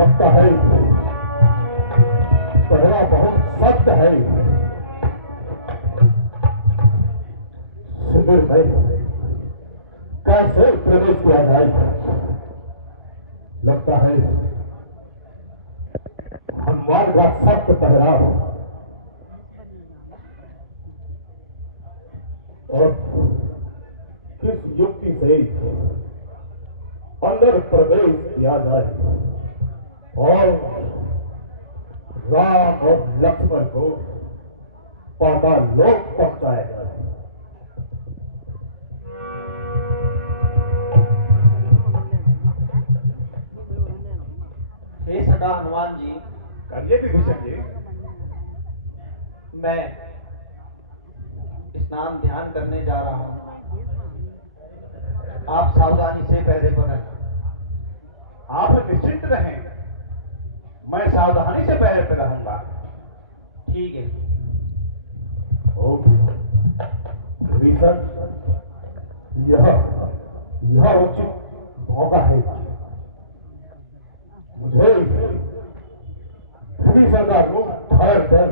लगता है पहला बहुत सख्त है। शिविर में कैसे प्रवेश किया जाए? लगता है हनुमान का सख्त पहराव और किस युक्ति से अंदर प्रवेश किया जाए और राम और लक्ष्मण को पाताल लोक पहुंचाया जाए। हे सदा हनुमान जी, करिए विभीषण जी। मैं स्नान ध्यान करने जा रहा हूँ। आप सावधानी से पहरे पर रहें। आप निश्चिंत रहें, मैं सावधानी से पहरे पर रहूंगा। ठीक है। विभीषण, यह उचित मौका है। मुझे विभीषण का रूप धारण कर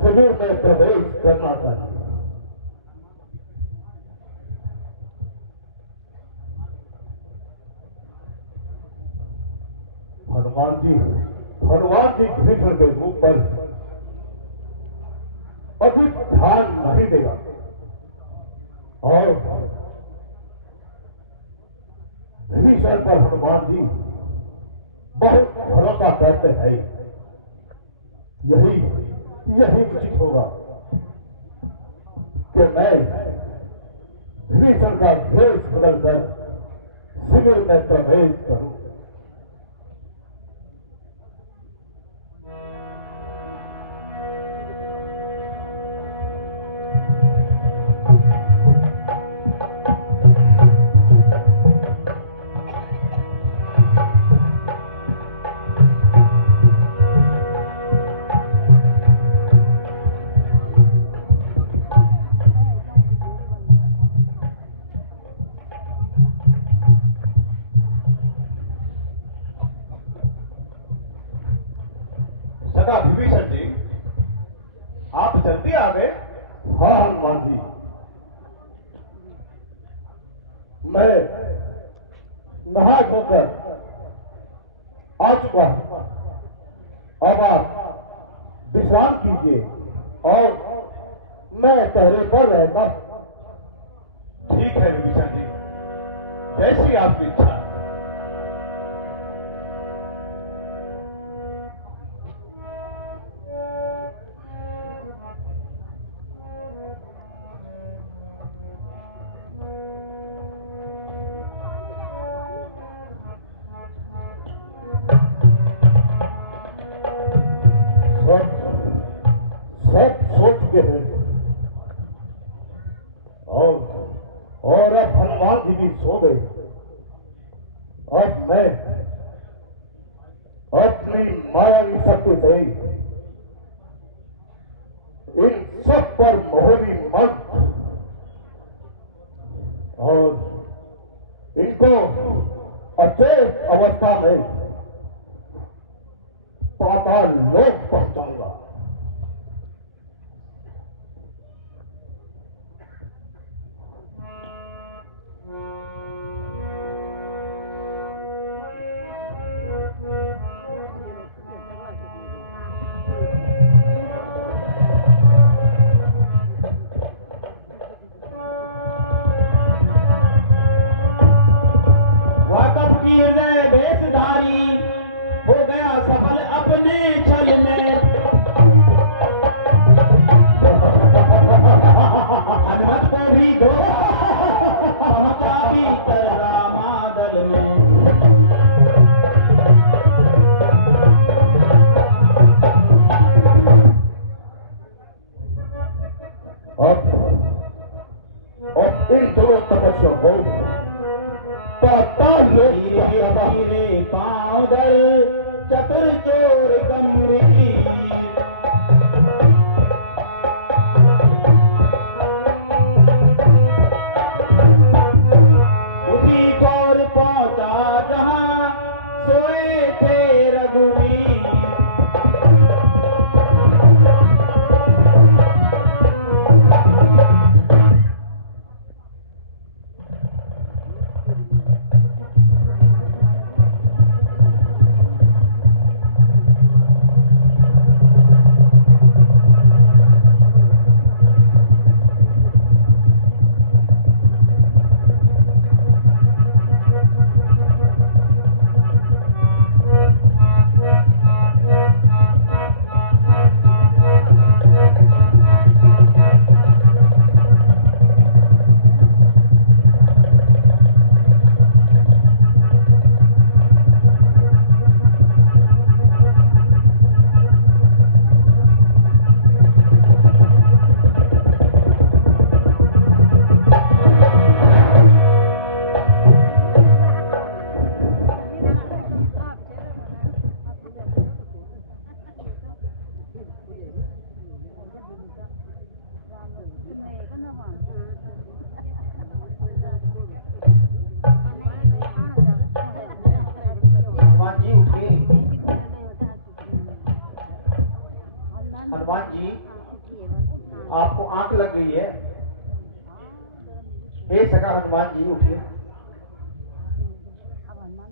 शिविर में प्रवेश करना चाहिए। हनुमान जी विभीषण के रूप पर अधिक ध्यान नहीं देगा और विभीषण पर हनुमान जी बहुत भरोसा करते हैं। यही उचित होगा कि मैं विभीषण का भेष बदलकर शिविर में प्रवेश करूं। विभीषण जी, आप जल्दी आ गए। हाँ हनुमान जी, मैं नहा धोकर आ चुका हूं। अब आप विश्राम कीजिए और मैं पहरे पर रहता हूं। ठीक है विभीषण जी, जैसी आपकी इच्छा। सब सो चुके हैं और अब हनुमान जी भी सो गए। अब मैं अपनी मायावी शक्ति से इन सब पर मोहरी मंत्र और इनको अचेत अवस्था में पाताल लोक पहुंचाऊंगा। वाकफ किए गए भेषधारी आपको आंख लग गई है। हे सखा हनुमान जी उठिए।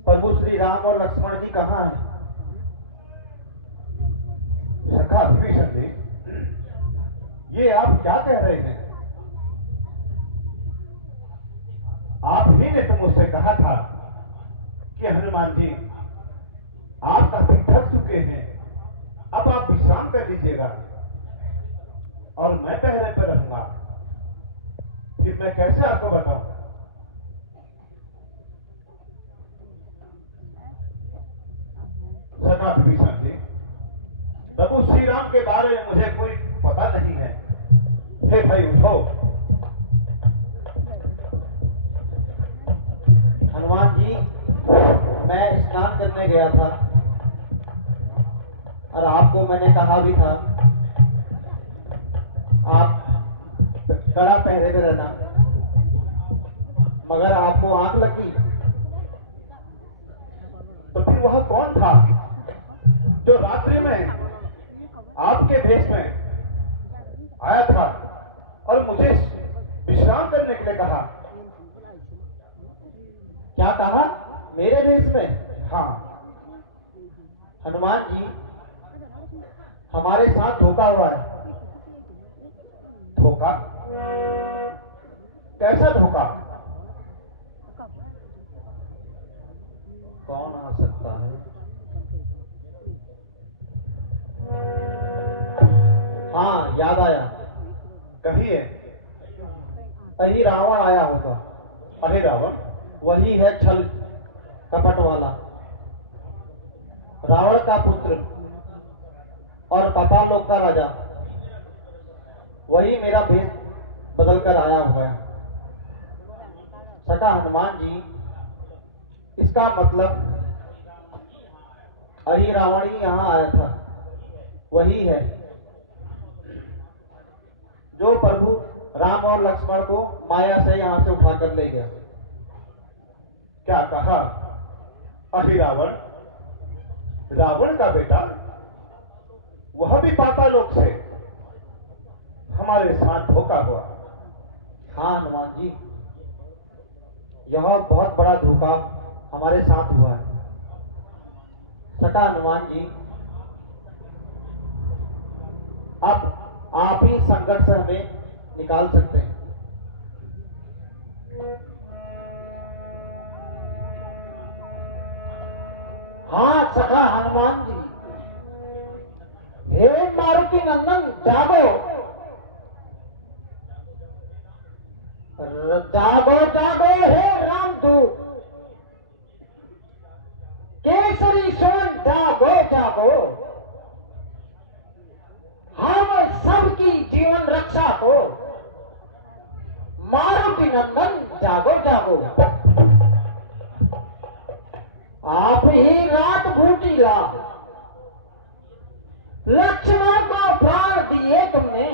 प्रभु श्री राम और लक्ष्मण जी कहाँ हैं? सखा विभीषण जी, ये आप क्या कह रहे हैं? आप ही ने तो मुझसे कहा था कि हनुमान जी आप काफी थक चुके हैं, अब आप विश्राम कर लीजिएगा और मैं पहरे पर रहूंगा। फिर मैं कैसे आपको बताऊं? सखा विभीषण जी, प्रभु श्री राम के बारे में मुझे कोई पता नहीं है। हे भाई उठो। हनुमान जी, मैं स्नान करने गया था और आपको मैंने कहा भी था आप कड़ा पहरे पे रहना, मगर आपको आंख लगी। तो फिर वह कौन था जो रात्रि में आपके भेष में आया था और मुझे विश्राम करने के लिए कहा? क्या कहा? मेरे भेष में? हाँ। हनुमान जी, हमारे साथ धोखा हुआ है। धोखा? कैसा धोखा? कौन आ सकता है? हाँ, याद आया। कहिए। कहीं रावण आया होगा। अरे रावण? वही है छल कपट वाला, रावण का पुत्र और पाताल लोक का राजा। वही मेरा भेष बदल कर आया हुआ है। सखा हनुमान जी, इसका मतलब अही रावण ही यहाँ आया था। वही है जो प्रभु राम और लक्ष्मण को माया से यहाँ से उठाकर ले गया। क्या कहा? अहि रावण? रावण का बेटा? वह भी पातालोक से हमारे साथ धोखा हुआ? हाँ हनुमान जी, यह बहुत बड़ा धोखा हमारे साथ हुआ है। सखा हनुमान जी, अब आप ही संकट से हमें निकाल सकते हैं। हाँ सखा हनुमान जी, हे मारुति नंदन जागो, जागो जागो हे रामदूत, केसरी सोन जागो जागो, हम सबकी जीवन रक्षा को मारुति नंदन जागो जागो। आप ही रात भूटिला लक्ष्मण को प्राण दिए तुमने,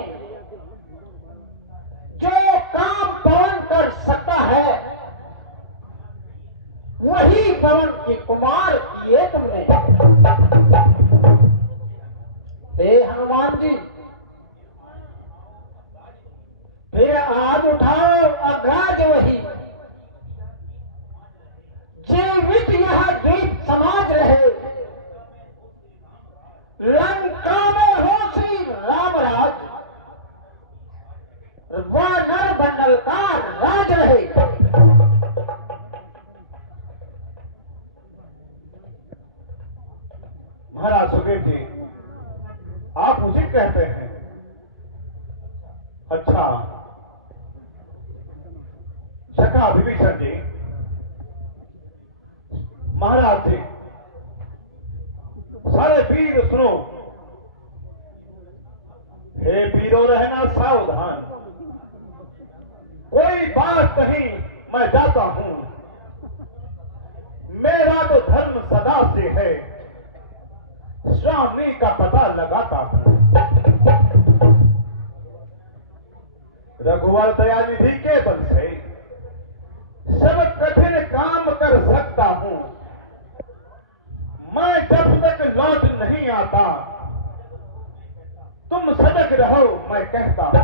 जो काम पवन कर सकता है वही पवन के कुमार किए तुमने। हे हनुमान जी, फिर आज उठाओ अग्राज वही, जीवित यह द्वीप समाज रहे, लंका में हो श्री राम राज, वह नर मंडल का राज रहे। महाराज सुग्रीव जी, आप उचित कहते हैं। अच्छा सखा विभीषण जी, महाराज जी, सारे वीर सुनो। हे वीरों, रहना सावधान, कोई बात नहीं, मैं जाता हूं। मेरा तो धर्म सदा से है, स्वामी का पता लगाता हूं। रघुवर दयानिधि के बल से सब कठिन काम कर सकता हूं। मैं जब तक लौट नहीं आता तुम सजग रहो, मैं कहता हूं।